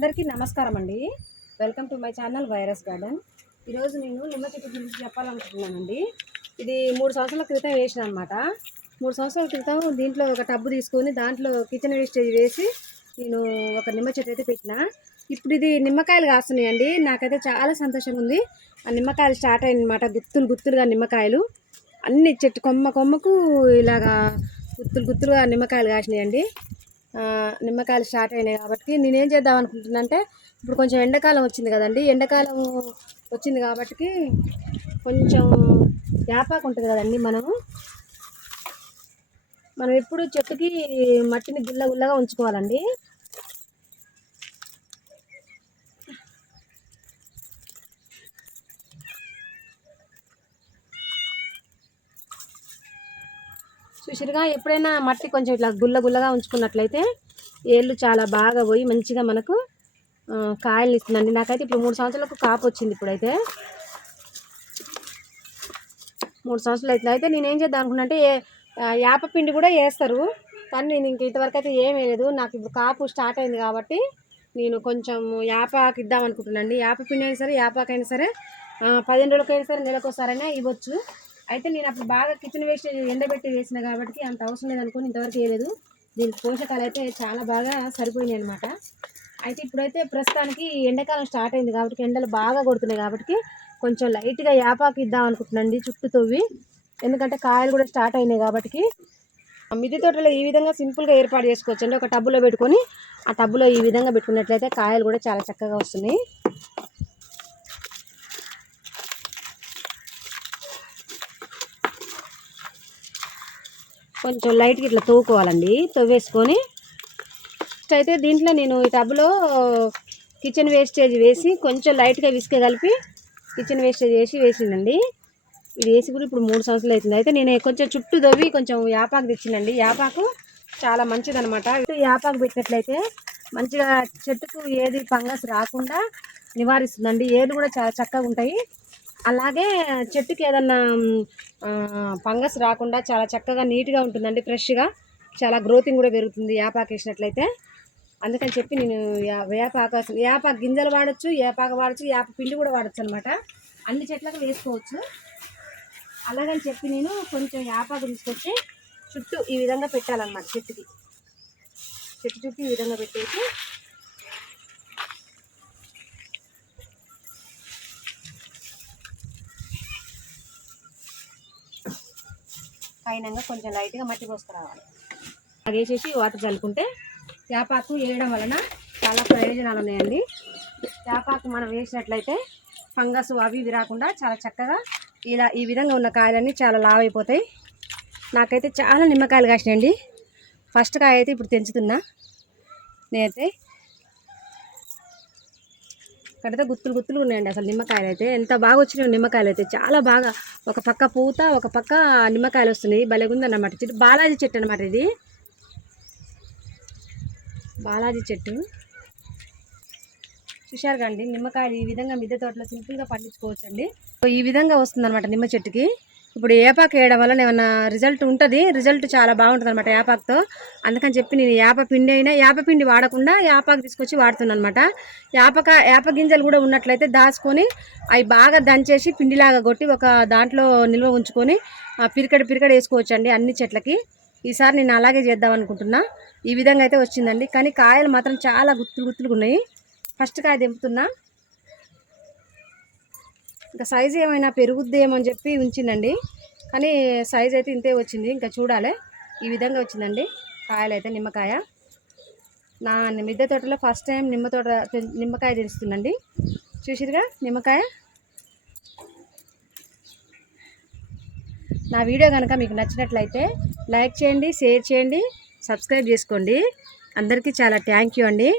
అందరికీ నమస్కారం అండి. Welcome to my channel virus garden ఈరోజు నేను నిమ్మ చెట్టు గురించి చెప్పాలనుకుంటున్నానండి. ఇది మూడు సంవత్సరాల క్రితం వేసిన అనమాట మూడు సంవత్సరాల క్రితం దీంట్లో ఒక టబ్బు తీసుకొని దాంట్లో కిచెన్ వేస్టేజ్ వేసి నేను ఒక నిమ్మ చెట్టు అయితే పెట్టిన. ఇప్పుడు ఇది నిమ్మకాయలు కాస్తున్నాయండి. నాకైతే చాలా సంతోషంగా ఉంది. ఆ నిమ్మకాయలు స్టార్ట్ అయిన గుత్తులు గుత్తులుగా నిమ్మకాయలు. అన్ని చెట్టు కొమ్మ కొమ్మకు ఇలాగా గుత్తులు గుత్తులుగా నిమ్మకాయలు కాసినాయండి. నిమ్మకాయలు స్టార్ట్ అయినాయి కాబట్టి నేనేం చేద్దాం అనుకుంటున్నానంటే ఇప్పుడు కొంచెం ఎండాకాలం వచ్చింది కదండి ఎండాకాలం వచ్చింది కాబట్టి కొంచెం వేపాకు ఉంటుంది కదండి మనము మనం ఎప్పుడు చెట్టుకి మట్టిని గుల్ల గుల్లగా ఉంచుకోవాలండి. చూసిరుగా ఎప్పుడైనా మట్టి కొంచెం ఇట్లా గుల్ల గుల్లగా ఉంచుకున్నట్లయితే ఏళ్ళు చాలా బాగా పోయి మంచిగా మనకు కాయలు ఇస్తుందండి. నాకైతే ఇప్పుడు మూడు సంవత్సరాలకు కాపు వచ్చింది ఇప్పుడైతే. మూడు సంవత్సరాలు అయితే అయితే నేను ఏం చేద్దాం అనుకున్నంటే ఏ- యాప పిండి కూడా వేస్తారు. కానీ నేను ఇంక ఇంతవరకు అయితే ఏం వేయలేదు. నాకు ఇప్పుడు కాపు స్టార్ట్ అయింది కాబట్టి నేను కొంచెం యాపాకు ఇద్దాం అనుకుంటున్నాను యాప పిండి అయినా సరే యాపాకైనా సరే పదిహేను రోజులకైనా సరే నెలకోసారైనా ఇవ్వచ్చు. అయితే నేను అప్పుడు బాగా కిచెన్ వేస్ట్ ఎండబెట్టి వేసిన కాబట్టి అంత అవసరం లేదనుకుని ఇంతవరకు వేయలేదు. దీనికి పోషకాలు అయితే చాలా బాగా సరిపోయినాయి అనమాట అయితే ఇప్పుడైతే ప్రస్తుతానికి ఎండాకాలం స్టార్ట్ అయింది కాబట్టి ఎండలు బాగా కొడుతున్నాయి కాబట్టి కొంచెం లైట్గా యాపాకు ఇద్దాం అనుకుంటున్నాండి చుట్టూ తవ్వి. ఎందుకంటే కాయలు కూడా స్టార్ట్ అయినాయి కాబట్టి ఆ మిద్దె తోటలో ఈ విధంగా సింపుల్గా ఏర్పాటు చేసుకోవచ్చు అండి ఒక టబ్బులో పెట్టుకొని ఆ టబ్బులో ఈ విధంగా పెట్టుకున్నట్లయితే కాయలు కూడా చాలా చక్కగా వస్తున్నాయి. కొంచెం లైట్గా ఇట్లా తవ్వుకోవాలండి తవ్వేసుకొని నెక్స్ట్ అయితే దీంట్లో నేను ఈ టబ్లో కిచెన్ వేస్టేజ్ వేసి కొంచెం లైట్గా విసుక కలిపి కిచెన్ వేస్టేజ్ వేసి వేసిందండి. ఇది వేసి కూడా ఇప్పుడు మూడు సంవత్సరాలు అవుతుంది. అయితే నేను కొంచెం చుట్టూ దవ్వి కొంచెం యాపాకు తెచ్చిందండి యాపాకు చాలా మంచిదనమాట యాపాకు పెట్టినట్లయితే మంచిగా చెట్టుకు ఏది ఫంగస్ రాకుండా నివారిస్తుందండి. ఏలు కూడా చాలా చక్కగా ఉంటాయి. అలాగే చెట్టుకి ఏదన్నా ఫంగస్ రాకుండా చాలా చక్కగా నీట్గా ఉంటుందండి ఫ్రెష్గా. చాలా గ్రోతింగ్ కూడా పెరుగుతుంది యాపాకు వేసినట్లయితే. అందుకని చెప్పి నేను వేపాక వేపాక గింజలు వాడచ్చు వేపాక వాడచ్చు వేప పిండి కూడా వాడచ్చు అనమాట అన్ని చెట్లకు వేసుకోవచ్చు. అలాగని చెప్పి నేను కొంచెం వేపాకు తీసుకొచ్చి చుట్టూ ఈ విధంగా పెట్టాలన్నమాట చెట్టుకి. చెట్టు చుట్టూ ఈ విధంగా పెట్టేసి పైనంగా కొంచెం లైట్గా మట్టి పోసుకురావాలి. అది వేసేసి వాటర్ చల్లుకుంటే చేపాకు వేయడం వలన చాలా ప్రయోజనాలు ఉన్నాయండి. చేపాకు మనం వేసినట్లయితే ఫంగస్ అవి ఇవి రాకుండా చాలా చక్కగా ఇలా ఈ విధంగా ఉన్న కాయలన్నీ చాలా లావ్ అయిపోతాయి నాకైతే చాలా నిమ్మకాయలు కాసినాయండి. ఫస్ట్ కాయ అయితే ఇప్పుడు తెంచుతున్నా. నేనైతే కడితే గుత్తులు గుత్తులు ఉన్నాయండి అసలు నిమ్మకాయలు అయితే. ఎంత బాగా వచ్చినాయి నిమ్మకాయలు అయితే. చాలా బాగా ఒక పక్క పూత ఒక పక్క నిమ్మకాయలు వస్తున్నాయి. భలే ఉందన్నమాట. చెట్టు బాలాజీ చెట్టు అనమాట ఇది. బాలాజీ చెట్టు. చూశారు కండి నిమ్మకాయలు ఈ విధంగా మిద్దె తోటలో సింపుల్గా పండించుకోవచ్చండి. ఈ విధంగా వస్తుందన్నమాట నిమ్మ చెట్టుకి. ఇప్పుడు ఏపాకు వేయడం వల్ల ఏమన్నా రిజల్ట్ ఉంటుంది? రిజల్ట్ చాలా బాగుంటుంది అనమాట యాపాకుతో అందుకని చెప్పి నేను యాప పిండి అయినా యాప పిండి వాడకుండా యాపాకు తీసుకొచ్చి వాడుతున్నాను అనమాట యాపక యాప గింజలు కూడా ఉన్నట్లయితే దాచుకొని అవి బాగా దంచేసి పిండిలాగా కొట్టి ఒక దాంట్లో నిల్వ ఉంచుకొని ఆ పిరికడి పిరికడి వేసుకోవచ్చు అండి అన్ని చెట్లకి. ఈసారి నేను అలాగే చేద్దాం అనుకుంటున్నా. ఈ విధంగా అయితే వచ్చిందండి. కానీ కాయలు మాత్రం చాలా గుత్తులు గుత్తులుగా ఉన్నాయి. ఫస్ట్ కాయ దింపుతున్నా ఇంకా సైజు ఏమైనా పెరుగుద్దేమో అని చెప్పి ఉంచిందండి. కానీ సైజ్ అయితే ఇంతే వచ్చింది. ఇంకా చూడాలి. ఈ విధంగా వచ్చిందండి. కాయలు అయితే నిమ్మకాయ. నా మిద్దె తోటలో ఫస్ట్ టైం నిమ్మ తోట నిమ్మకాయ తెలుస్తుందండి చూసిరుగా నిమ్మకాయ? నా వీడియో కనుక మీకు నచ్చినట్లయితే లైక్ చేయండి షేర్ చేయండి సబ్స్క్రైబ్ చేసుకోండి. అందరికీ చాలా థ్యాంక్ యూ అండి.